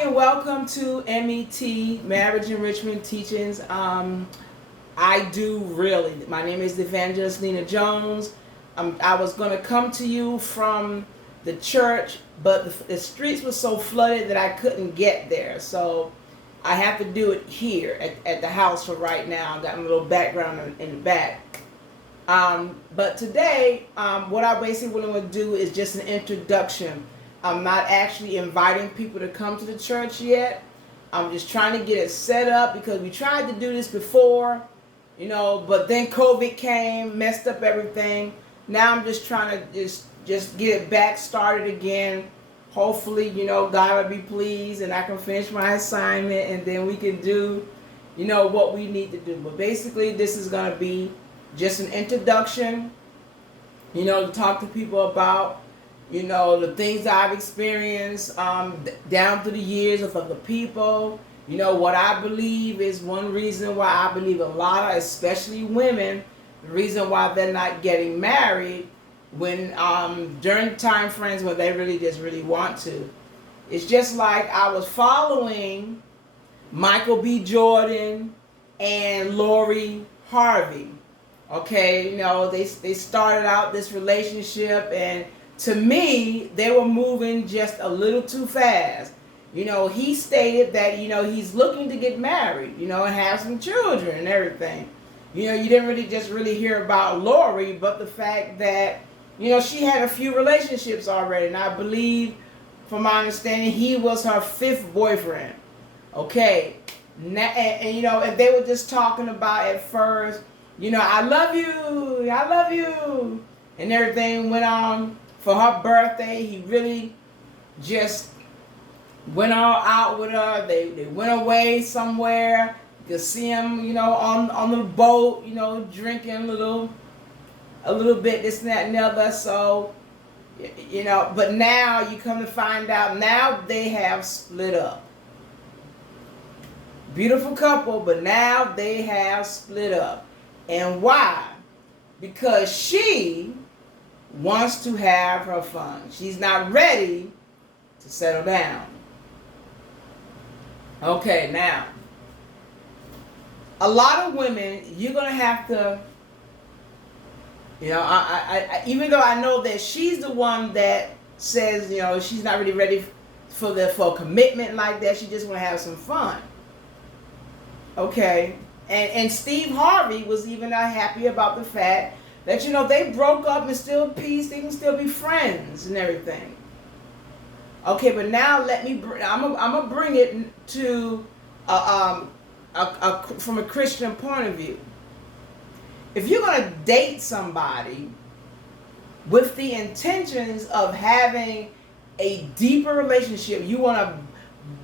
and welcome to M.E.T. Marriage Enrichment Teachings. I do really. My name is Evangelist Nina Jones. I was going to come to you from the church, but the streets were so flooded that I couldn't get there. So I have to do it here at the house for right now. I've got a little background in the back. But today, what I basically want to do is just an introduction. I'm not actually inviting people to come to the church yet. I'm just trying to get it set up because we tried to do this before, but then COVID came, messed up everything. Now I'm just trying to just get it back started again. Hopefully, God will be pleased and I can finish my assignment and then we can do, what we need to do. But basically, this is going to be just an introduction, to talk to people about, the things I've experienced down through the years of other people. What I believe is one reason why I believe a lot of, especially women, the reason why they're not getting married when during time frames when they really want to. It's just like I was following Michael B. Jordan and Lori Harvey. Okay, they started out this relationship, and to me, they were moving just a little too fast. He stated that, he's looking to get married, and have some children and everything. You didn't really hear about Lori, but the fact that, she had a few relationships already. And I believe, from my understanding, he was her fifth boyfriend. Okay. And they were just talking about at first, I love you. And everything went on. For her birthday, he really just went all out with her. They went away somewhere. You could see him, on the boat, drinking a little bit, this and that and the other. So, but now you come to find out, now they have split up. Beautiful couple, but now they have split up. And why? Because she wants to have her fun. She's not ready to settle down. Okay, now, a lot of women, you're going to have to, I even though I know that she's the one that says, she's not really ready for a commitment like that. She just want to have some fun. Okay. And Steve Harvey was even not happy about the fact that, they broke up and still peace. They can still be friends and everything. Okay, but now I'm gonna bring it to from a Christian point of view. If you're gonna date somebody with the intentions of having a deeper relationship, you want to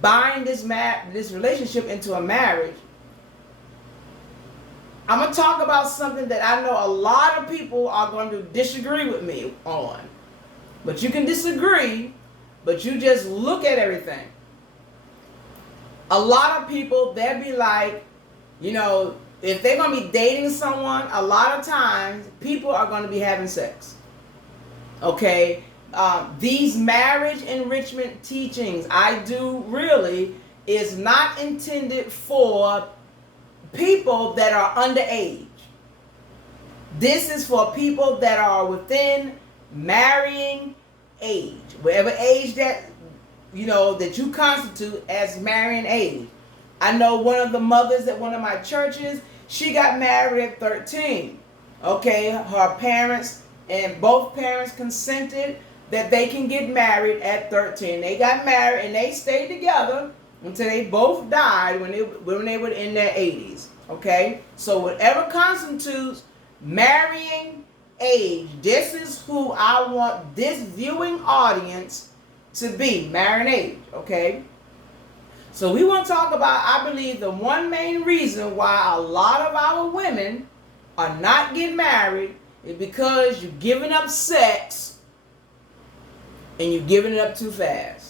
bind this relationship into a marriage. I'm going to talk about something that I know a lot of people are going to disagree with me on. But you can disagree, but you just look at everything. A lot of people, they'll be like, if they're going to be dating someone, a lot of times people are going to be having sex. Okay? These marriage enrichment teachings I do really is not intended for people that are underage. This is for people that are within marrying age, whatever age that that you constitute as marrying age. I know one of the mothers at one of my churches, she got married at 13. Okay, her parents and both parents consented that they can get married at 13. They got married and they stayed together until they both died when they were in their 80s. Okay? So whatever constitutes marrying age, this is who I want this viewing audience to be, marrying age. Okay? So we want to talk about, I believe, the one main reason why a lot of our women are not getting married is because you're giving up sex and you're giving it up too fast.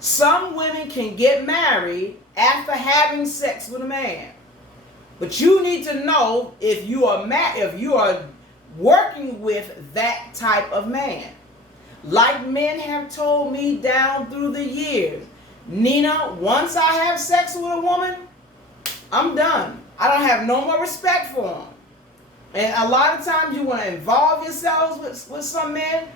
Some women can get married after having sex with a man. But you need to know if you are working with that type of man. Like men have told me down through the years, Nina, once I have sex with a woman, I'm done. I don't have no more respect for them. And a lot of times you want to involve yourselves with some men,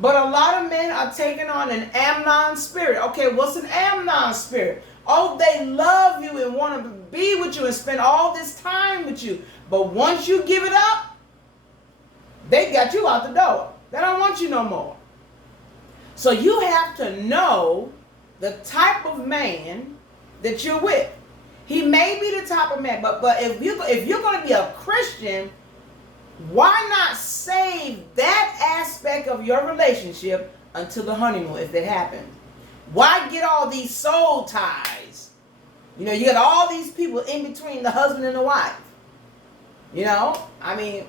but a lot of men are taking on an Amnon spirit. Okay, what's an Amnon spirit? Oh, they love you and want to be with you and spend all this time with you. But once you give it up, they got you out the door. They don't want you no more. So you have to know the type of man that you're with. He may be the type of man, but if you're going to be a Christian, why not save that aspect of your relationship until the honeymoon if it happens? Why get all these soul ties? You know, you got all these people in between the husband and the wife. You know, I mean,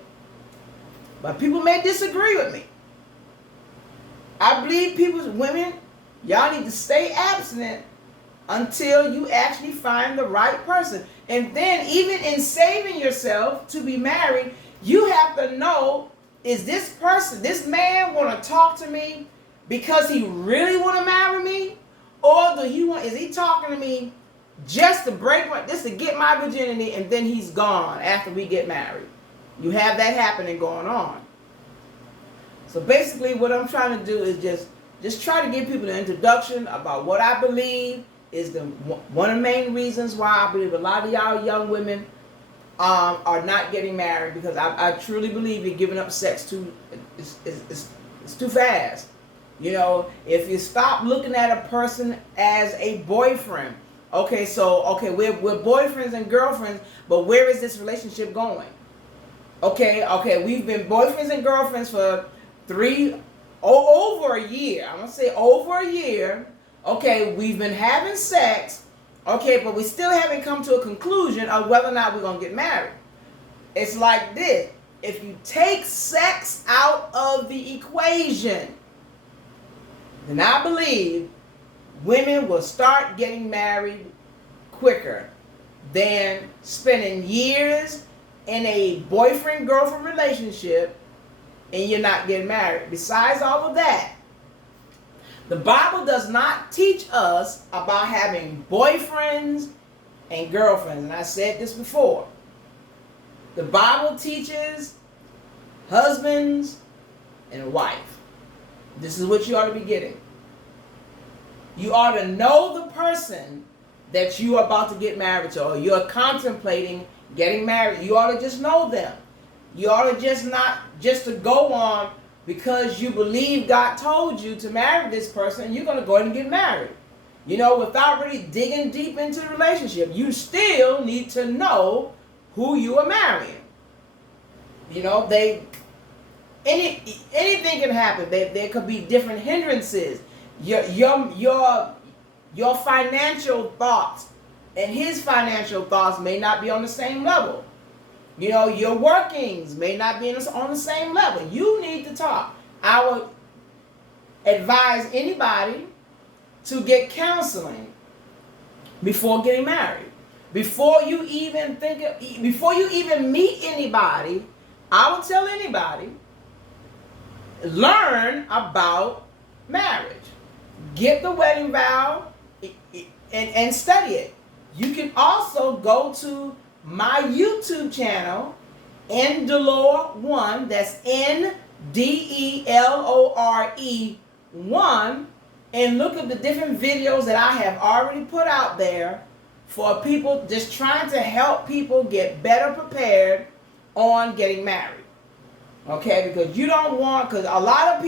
but people may disagree with me. I believe women, y'all need to stay abstinent until you actually find the right person. And then even in saving yourself to be married, you have to know, is this person, this man want to talk to me because he really want to marry me? Or is he talking to me just to just to get my virginity and then he's gone after we get married? You have that happening going on. So basically what I'm trying to do is just try to give people an introduction about what I believe is one of the main reasons why I believe a lot of y'all young women are not getting married, because I truly believe you're giving up sex it's too fast. You know, if you stop looking at a person as a boyfriend, okay, we're boyfriends and girlfriends, but where is this relationship going? Okay, we've been boyfriends and girlfriends for over a year. I'm gonna say over a year. Okay, we've been having sex. Okay, but we still haven't come to a conclusion of whether or not we're going to get married. It's like this. If you take sex out of the equation, then I believe women will start getting married quicker than spending years in a boyfriend-girlfriend relationship and you're not getting married. Besides all of that, the Bible does not teach us about having boyfriends and girlfriends. And I said this before. The Bible teaches husbands and a wife. This is what you ought to be getting. You ought to know the person that you are about to get married to, or you're contemplating getting married. You ought to just know them. You ought to just not just to go on because you believe God told you to marry this person, you're going to go ahead and get married. You know, without really digging deep into the relationship, you still need to know who you are marrying. You know, anything can happen. There could be different hindrances. Your financial thoughts and his financial thoughts may not be on the same level. You know, your workings may not be on the same level. You need to talk. I would advise anybody to get counseling before getting married. Before you even meet anybody, I would tell anybody, learn about marriage. Get the wedding vow and study it. You can also go to my YouTube channel, Ndelore1, that's Ndelore1, and look at the different videos that I have already put out there for people just trying to help people get better prepared on getting married. Okay, because you don't want, because a lot of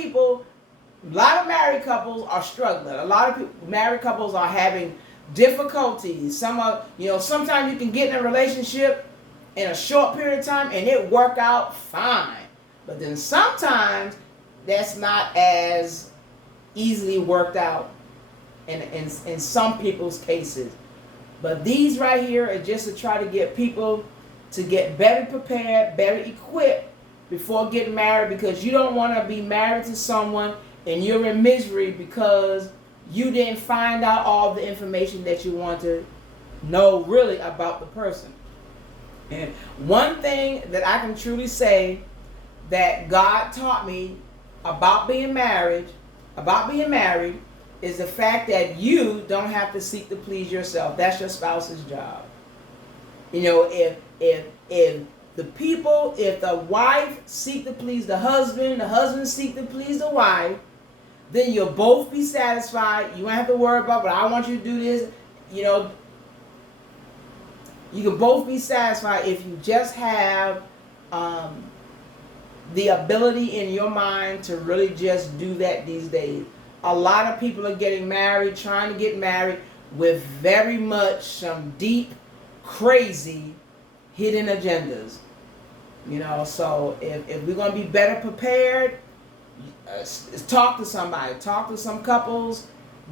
married couples are struggling. A lot of married couples are having difficulties. Sometimes you can get in a relationship in a short period of time and it work out fine. But then sometimes that's not as easily worked out in some people's cases. But these right here are just to try to get people to get better prepared, better equipped before getting married, because you don't want to be married to someone and you're in misery because you didn't find out all the information that you want to know really about the person. And one thing that I can truly say that God taught me about being married about being married is the fact that you don't have to seek to please yourself. That's your spouse's job. You know, if the wife seek to please the husband seek to please the wife, then you'll both be satisfied. You won't have to worry about, but I want you to do this. You know, you can both be satisfied if you just have the ability in your mind to really just do that these days. A lot of people are getting married, trying to get married with very much some deep, crazy, hidden agendas. You know, so if we're going to be better prepared, talk to somebody. Talk to some couples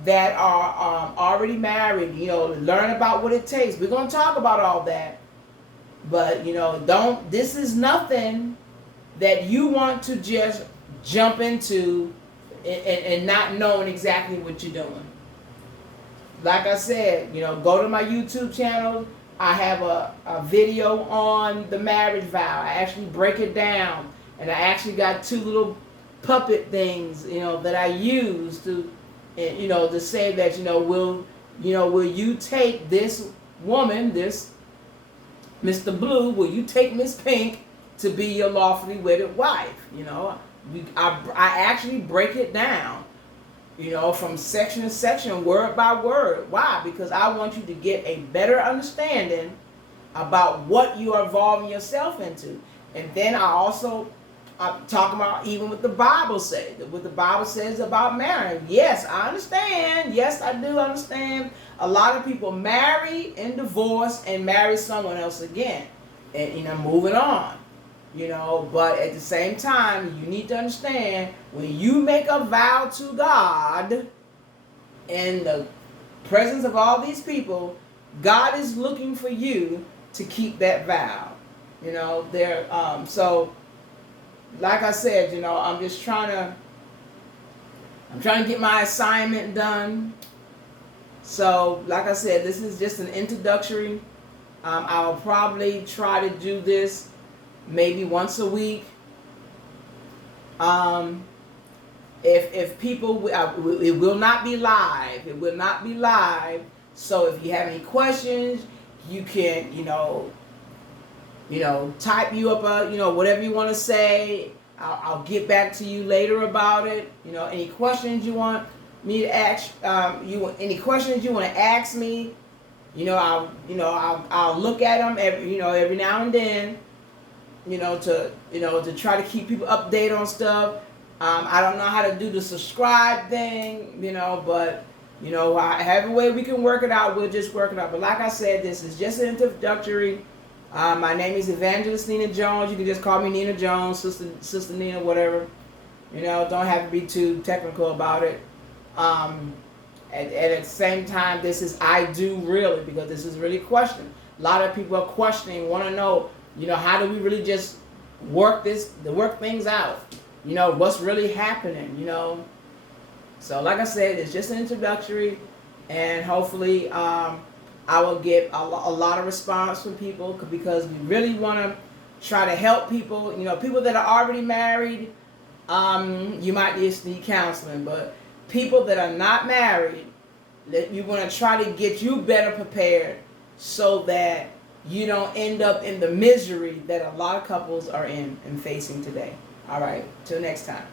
that are already married. You know, learn about what it takes. We're going to talk about all that. But, you know, this is nothing that you want to just jump into and not knowing exactly what you're doing. Like I said, you know, go to my YouTube channel. I have a video on the marriage vow. I actually break it down. And I actually got 2 little puppet things, you know, that I use to, you know, to say that, will you take this woman, this Mr. Blue, will you take Miss Pink to be your lawfully wedded wife? You know, I actually break it down, you know, from section to section, word by word. Why? Because I want you to get a better understanding about what you are involving yourself into. And then I'm talking about even what the Bible says, what the Bible says about marriage. Yes, I understand. Yes, I do understand. A lot of people marry and divorce and marry someone else again. And, you know, moving on. You know, but at the same time, you need to understand, when you make a vow to God in the presence of all these people, God is looking for you to keep that vow. You know, so like I said, you know, I'm trying to get my assignment done. So, like I said, this is just an introductory. I'll probably try to do this maybe once a week. If people, it will not be live. It will not be live. So if you have any questions, you can, type you up whatever you want to say. I'll get back to you later about it. You know, any questions you want me to ask, any questions you want to ask me, I'll look at them every now and then. To try to keep people updated on stuff. I don't know how to do the subscribe thing, but however way we can work it out, we'll just work it out. But like I said, this is just an introductory. My name is Evangelist Nina Jones. You can just call me Nina Jones, Sister Nina, whatever. Don't have to be too technical about it. At the same time, this is I do really, because this is really a question. A lot of people are questioning, want to know, how do we really just work things out? What's really happening, So like I said, it's just an introductory, and hopefully I will get a lot of response from people, because we really want to try to help people. People that are already married, you might just need counseling, but people that are not married, that you want to try to get you better prepared so that you don't end up in the misery that a lot of couples are in and facing today. All right, till next time.